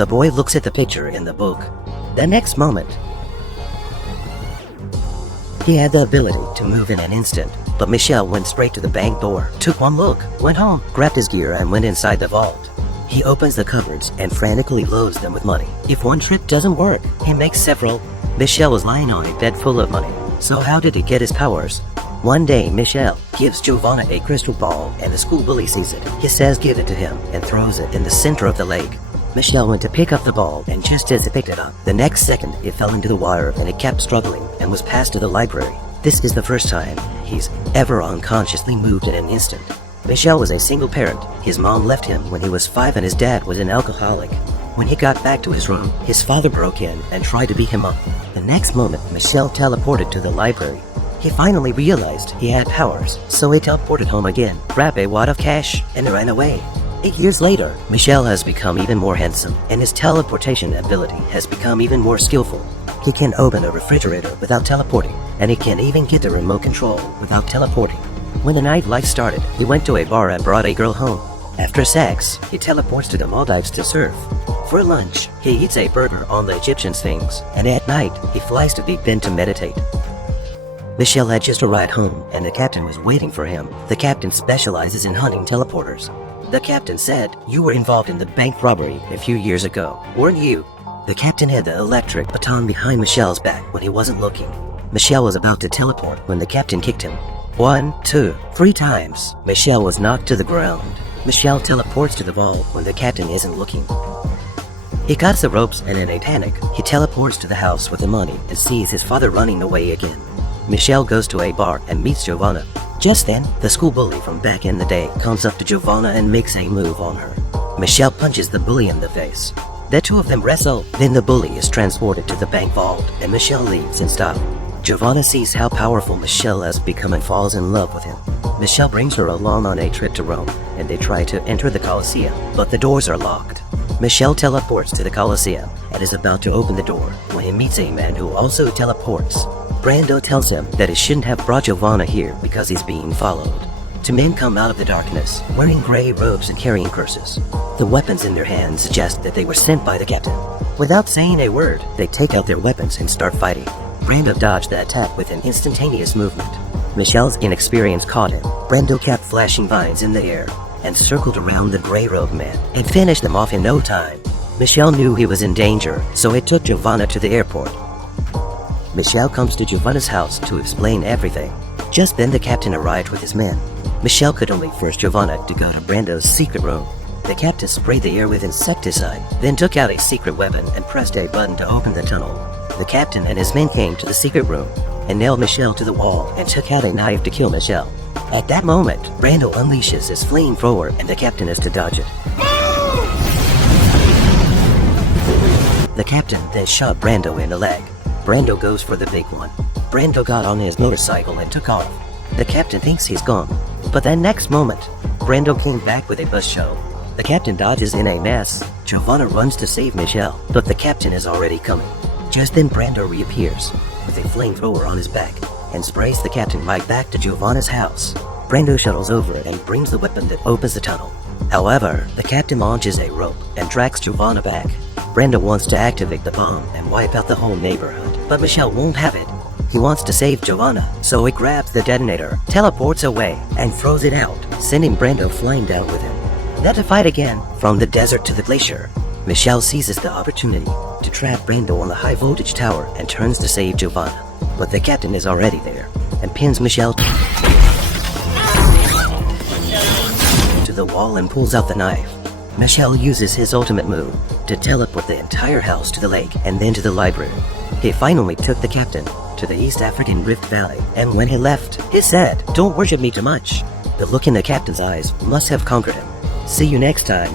The boy looks at the picture in the book. The next moment, he had the ability to move in an instant, but Michelle went straight to the bank door, took one look, went home, grabbed his gear and went inside the vault. He opens the cupboards and frantically loads them with money. If one trip doesn't work, he makes several. Michelle was lying on a bed full of money. So how did he get his powers? One day, Michelle gives Giovanna a crystal ball and the school bully sees it. He says give it to him and throws it in the center of the lake. Michelle went to pick up the ball, and just as he picked it up, the next second it fell into the water and it kept struggling and was passed to the library. This is the first time he's ever unconsciously moved in an instant. Michelle was a single parent. His mom left him when he was 5 and his dad was an alcoholic. When he got back to his room, his father broke in and tried to beat him up. The next moment, Michelle teleported to the library. He finally realized he had powers, so he teleported home again, grabbed a wad of cash, and ran away. 8 years later, Michelle has become even more handsome, and his teleportation ability has become even more skillful. He can open a refrigerator without teleporting, and he can even get the remote control without teleporting. When the nightlife started, he went to a bar and brought a girl home. After sex, he teleports to the Maldives to surf. For lunch, he eats a burger on the Egyptian Sphinx, and at night, he flies to Big Ben to meditate. Michelle had just arrived home, and the captain was waiting for him. The captain specializes in hunting teleporters. The captain said, "You were involved in the bank robbery a few years ago, weren't you?" The captain had the electric baton behind Michelle's back when he wasn't looking. Michelle was about to teleport when the captain kicked him. 1, 2, 3 times. Michelle was knocked to the ground. Michelle teleports to the vault when the captain isn't looking. He cuts the ropes and in a panic, he teleports to the house with the money and sees his father running away again. Michelle goes to a bar and meets Giovanna. Just then, the school bully from back in the day comes up to Giovanna and makes a move on her. Michelle punches the bully in the face. The two of them wrestle, then the bully is transported to the bank vault and Michelle leaves in style. Giovanna sees how powerful Michelle has become and falls in love with him. Michelle brings her along on a trip to Rome and they try to enter the Colosseum, but the doors are locked. Michelle teleports to the Colosseum and is about to open the door when he meets a man who also teleports. Brando tells him that he shouldn't have brought Giovanna here because he's being followed. Two men come out of the darkness, wearing gray robes and carrying curses. The weapons in their hands suggest that they were sent by the captain. Without saying a word, they take out their weapons and start fighting. Brando dodged the attack with an instantaneous movement. Michelle's inexperience caught him. Brando kept flashing vines in the air and circled around the gray-robed man and finished them off in no time. Michelle knew he was in danger, so he took Giovanna to the airport. Michelle comes to Giovanna's house to explain everything. Just then the captain arrived with his men. Michelle could only force Giovanna to go to Brando's secret room. The captain sprayed the air with insecticide, then took out a secret weapon and pressed a button to open the tunnel. The captain and his men came to the secret room and nailed Michelle to the wall and took out a knife to kill Michelle. At that moment, Brando unleashes his flamethrower and the captain is to dodge it. The captain then shot Brando in the leg. Brando goes for the big one. Brando got on his motorcycle and took off. The captain thinks he's gone, but that next moment, Brando came back with a bus shuttle. The captain dodges in a mess. Giovanna runs to save Michelle, but the captain is already coming. Just then Brando reappears with a flamethrower on his back and sprays the captain right back to Giovanna's house. Brando shuttles over and brings the weapon that opens the tunnel. However, the captain launches a rope and drags Giovanna back. Brando wants to activate the bomb and wipe out the whole neighborhood, but Michelle won't have it. He wants to save Giovanna, so he grabs the detonator, teleports away, and throws it out, sending Brando flying down with him. Then to fight again, from the desert to the glacier. Michelle seizes the opportunity to trap Brando on the high-voltage tower and turns to save Giovanna. But the captain is already there, and pins Michelle to the wall and pulls out the knife. Michelle uses his ultimate move to teleport the entire house to the lake and then to the library. He finally took the captain to the East African Rift Valley, and when he left, he said, "Don't worship me too much." The look in the captain's eyes must have conquered him. See you next time.